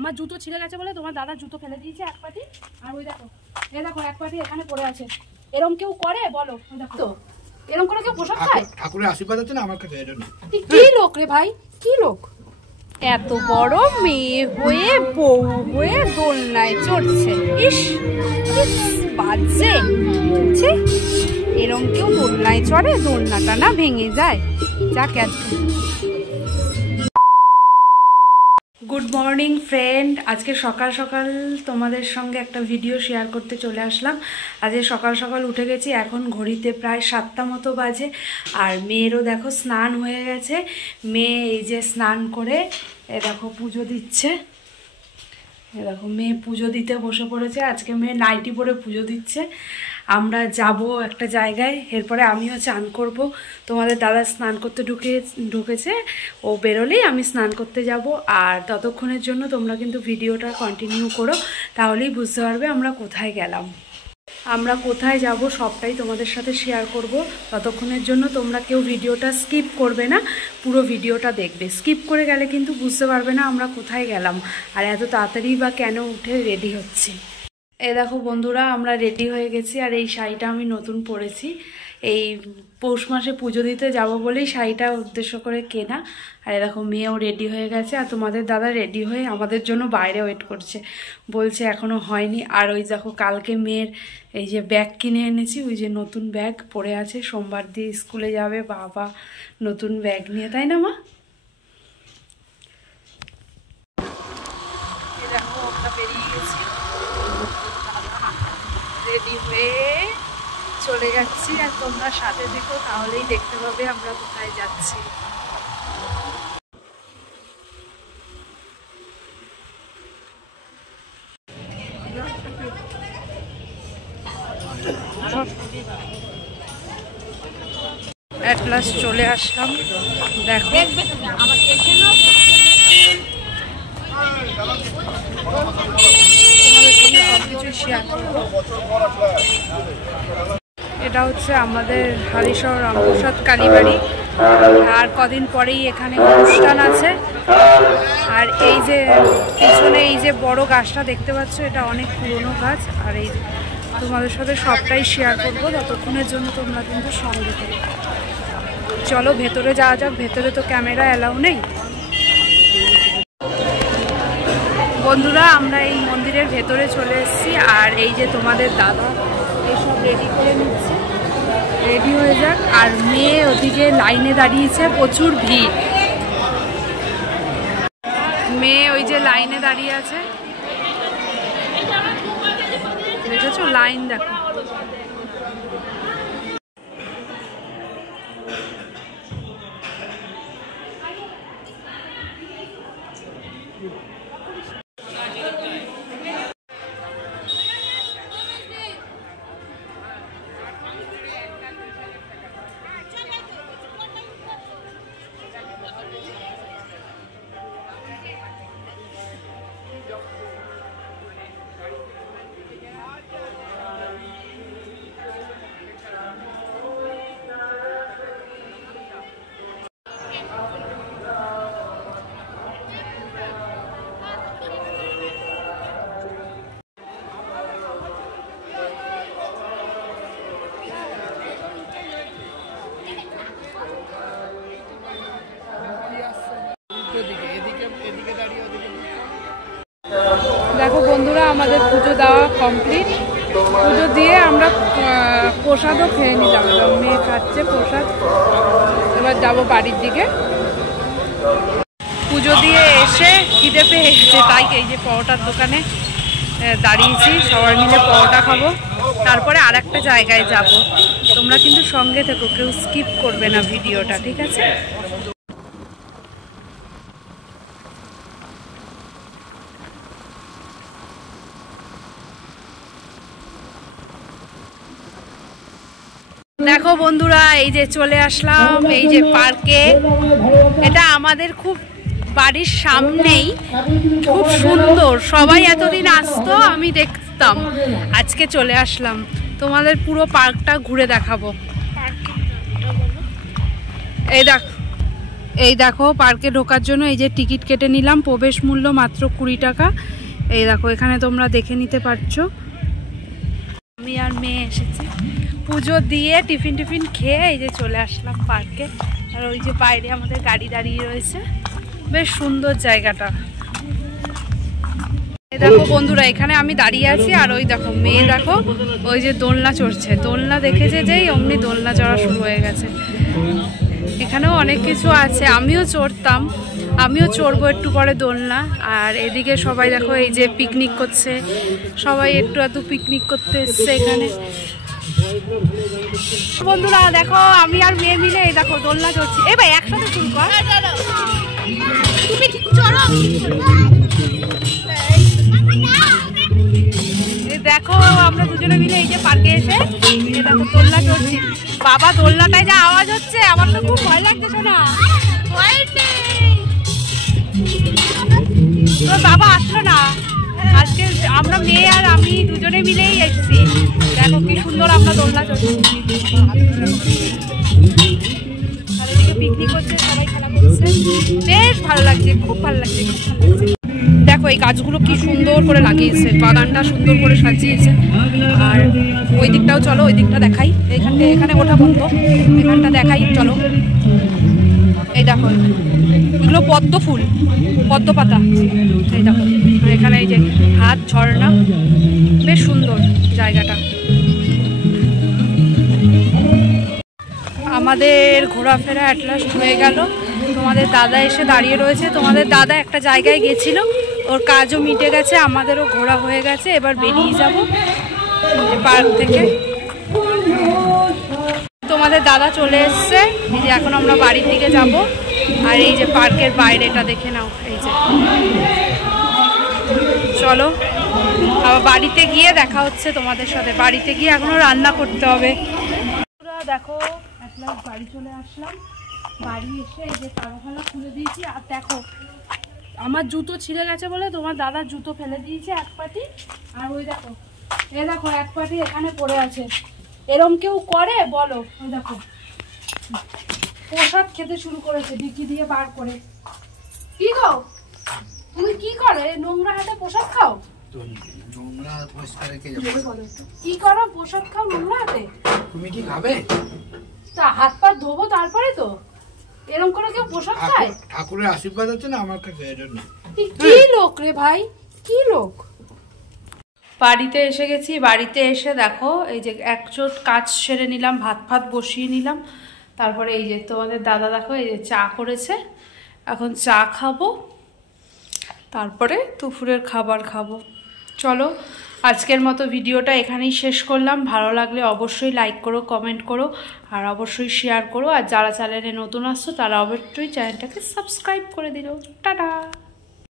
আমার জুতো ছিঁড়ে গেছে বলে তোমার দাদা জুতো ফেলে দিয়েছে এক পাটি। আর ওই দেখো এক পাটি এখানে পড়ে আছে। এরকম কেউ করে বলো? দেখো তো এরকম করে কেউ পোশাক খায়? ঠাকুরের আশীর্বাদ আছে না আমার কাছে। কি লোক রে ভাই, কি লোক! এত বড় মেয়ে হয়ে বউ হয়ে দোলনায় চড়ছে। ইস বাজে, এরকম কেউ দোলনায় চড়ে? দোলনাটা না ভেঙে যায়। যাক গুড মর্নিং ফ্রেন্ড, আজকে সকাল সকাল তোমাদের সঙ্গে একটা ভিডিও শেয়ার করতে চলে আসলাম। আজকে সকাল সকাল উঠে গেছি, এখন ঘড়িতে প্রায় 7টা মতো বাজে। আর মেয়েরও দেখো স্নান হয়ে গেছে। মেয়ে এই যে স্নান করে দেখো পুজো দিচ্ছে। দেখো মেয়ে পুজো দিতে বসে পড়েছে। আজকে মেয়ে নাইটি পরে পুজো দিচ্ছে। আমরা যাব একটা জায়গায়, এরপরে আমিও চান করব। তোমাদের দাদা স্নান করতে ঢুকেছে, ও বেরোলেই আমি স্নান করতে যাব। আর ততক্ষণের জন্য তোমরা কিন্তু ভিডিওটা কন্টিনিউ করো, তাহলেই বুঝতে পারবে আমরা কোথায় গেলাম। আমরা কোথায় যাব সবটাই তোমাদের সাথে শেয়ার করব। ততক্ষণের জন্য তোমরা কেউ ভিডিওটা স্কিপ করবে না, পুরো ভিডিওটা দেখবে। স্কিপ করে গেলে কিন্তু বুঝতে পারবে না আমরা কোথায় গেলাম আর এত তাড়াতাড়ি বা কেন উঠে রেডি হচ্ছি। এই দেখো বন্ধুরা, আমরা রেডি হয়ে গেছি। আর এই শাড়িটা আমি নতুন পরেছি, এই পৌষ মাসে পুজো দিতে যাব বলেই শাড়িটা উদ্দেশ্য করে কেনা। আর দেখো মেয়েও রেডি হয়ে গেছে। আর তোমাদের দাদা রেডি হয়ে আমাদের জন্য বাইরে ওয়েট করছে, বলছে এখনও হয়নি। আর ওই দেখো কালকে মেয়ের এই যে ব্যাগ কিনে এনেছি, ওই যে নতুন ব্যাগ পরে আছে, সোমবার দিয়ে স্কুলে যাবে বাবা নতুন ব্যাগ নিয়ে, তাই না মা? দেখো আমরা বেরিয়ে গেছি, রেডি হয়ে চলে যাচ্ছি। আর তোমরা সাথে দেখো, তাহলেই দেখতে পাবে আমরা কোথায় যাচ্ছি। এট লাস্ট চলে আসলাম। দেখো তোমাদের সঙ্গে সবকিছুই শেয়ার করবো। এটা হচ্ছে আমাদের হালিশহর রামপ্রসাদ কালীবাড়ি। আর কদিন পরেই এখানে অনুষ্ঠান আছে। আর এই যে পিছনে এই যে বড় গাছটা দেখতে পাচ্ছ, এটা অনেক পুরনো গাছ। আর এই তোমাদের সাথে সবটাই শেয়ার করবো, ততক্ষণের জন্য তোমরা কিন্তু সঙ্গে থাকো। চলো ভেতরে যাওয়া যাক, ভেতরে তো ক্যামেরা অ্যালাউ নেই। বন্ধুরা আমরা এই মন্দিরের ভেতরে চলে এসেছি। আর এই যে তোমাদের দাদা এইসব রেডি করে নিচ্ছে, রেডি হয়ে যাক। আর মেয়ে ওদিকে লাইনে দাঁড়িয়েছে, প্রচুর ভিড়। মেয়ে ওই যে লাইনে দাঁড়িয়ে আছে, দেখেছো লাইন দেখো। দেখো বন্ধুরা আমাদের পুজো দেওয়া কমপ্লিট। পুজো দিয়ে আমরা প্রসাদও খেয়ে নিলাম। মেয়ে খাচ্ছে প্রসাদ। এবার যাবো বাড়ির দিকে। পুজো দিয়ে এসে খিদে পেয়ে এসেছে, তাই এই যে পরোটার দোকানে দাঁড়িয়েছি, সবাই মিলে পরোটা খাবো। তারপরে আর একটা জায়গায় যাব। তোমরা কিন্তু সঙ্গে থেকো, কেউ স্কিপ করবে না ভিডিওটা, ঠিক আছে? দেখো বন্ধুরা এই যে চলে আসলাম এই যে পার্কে। এটা আমাদের খুব বাড়ির সামনেই, খুব সুন্দর। সবাই এতদিন আসতো, আমি দেখতাম। আজকে চলে আসলাম, তোমাদের পুরো পার্কটা ঘুরে দেখাবো। এই দেখো এই দেখো পার্কে ঢোকার জন্য এই যে টিকিট কেটে নিলাম, প্রবেশ মূল্য মাত্র 20 টাকা। এই দেখো এখানে তোমরা দেখে নিতে পারছো। আমি আর মেয়ে এসেছি পুজো দিয়ে টিফিন খেয়ে এই যে চলে আসলাম পার্কে। আর ওই যে বাইরে আমাদের গাড়ি দাঁড়িয়ে রয়েছে, বেশ সুন্দর জায়গাটা। এই দেখো বন্ধুরা, এখানে আমি দাঁড়িয়ে আছি আর ওই দেখো মেয়ে দেখো ওই যে দোলনা চড়ছে। দোলনা দেখেছে যেই অমনি দোলনা চড়া শুরু হয়ে গেছে। এখানেও অনেক কিছু আছে, আমিও চড়তাম, আমিও চড়বো একটু পরে দোলনা। আর এদিকে সবাই দেখো এই যে পিকনিক করছে, সবাই একটু পিকনিক করতে এসছে এখানে। বন্ধুরা দেখো আমি আর মেয়ে মিলে এই দেখো দোলনা চড়ছি। এ ভাই একসাথে শুরু কর, তুমি চড়ো। দেখো আমরা দুজনে মিলে এই যে পার্কে এসে দেখো দোলনা চড়ছি। বাবা দোলনাটায় যা আওয়াজ হচ্ছে আমার তো খুব ভয় লাগছে না। বাবা আসলো না আজকে, আমরা মেয়ে আর আমি দুজনে মিলেই এসেছি। দেখো কি সুন্দর আমরা দোলনা চড়ছি, পিকনিক করছে, সবাই খেলা করছে, বেশ ভালো লাগছে, খুব ভালো লাগছে, খুব ভালো লাগছে। দেখো এই গাছগুলো কি সুন্দর করে লাগিয়েছে, বাগানটা সুন্দর করে সাজিয়েছে। আর ওই দিকটাও চলো, ওই দিকটা দেখাই। এখানে ওঠা বন্ধ, এখানটা দেখাই চলো। এই দেখো এগুলো পদ্ম ফুল, পদ্ম পাতা। এই দেখো এখানে এই যে হাত ঝর্ণা, বেশ সুন্দর জায়গাটা। আমাদের ঘোরাফেরা অ্যাট লাস্ট হয়ে গেল। তোমাদের দাদা এসে দাঁড়িয়ে রয়েছে। তোমাদের দাদা একটা জায়গায় গেছিল, ওর কাজও মিটে গেছে, আমাদেরও ঘোরা হয়ে গেছে। এবার বেরিয়ে যাব পার্ক থেকে। তোমাদের দাদা চলে এসছে, এই যে এখন আমরা বাড়ির দিকে যাব। আর এই যে পার্কের বাইরেটা দেখে নাও, এই যে চলো আবার বাড়িতে গিয়ে দেখা হচ্ছে তোমাদের সাথে। বাড়িতে গিয়ে এখনো রান্না করতে হবে। দেখো বাড়ি চলে আসলাম, বাড়ি এসে এই যে তালা খুলে দিয়েছি। আর দেখো আমার জুতো ছিঁড়ে গেছে বলে তোমার দাদার জুতো ফেলে দিয়েছে এক পাটি। আর ওই দেখো এ দেখো এক পাটি এখানে পড়ে আছে। এরম কেউ করে বলো? ওই দেখো প্রসাদ খেতে শুরু করেছে ডিকি দিয়ে বার করে। কি গো তুমি কি করে নোংরা হাতে প্রসাদ খাও? কি করো প্রসাদ খাও নোংরা হাতে? তুমি কি খাবে? তা হাত পা ধোবো তারপরে তো। এরকম করে কেউ প্রসাদ খায়? ঠাকুরের আশীর্বাদ আছে না আমার কাছে, এজন্য। কি লোক রে ভাই, কি লোক। বাড়িতে এসে গেছি, বাড়িতে এসে দেখো এই যে একচোট কাজ সেরে নিলাম, ভাত বসিয়ে নিলাম। তারপরে এই যে তোমাদের দাদা দেখো এই যে চা করেছে, এখন চা খাবো, তারপরে দুপুরের খাবার খাবো। চলো আজকের মতো ভিডিওটা এখানেই শেষ করলাম। ভালো লাগলে অবশ্যই লাইক করো, কমেন্ট করো, আর অবশ্যই শেয়ার করো। আর যারা চ্যানেলে নতুন আসছো তারা অবশ্যই চ্যানেলটাকে সাবস্ক্রাইব করে দিও। টাটা।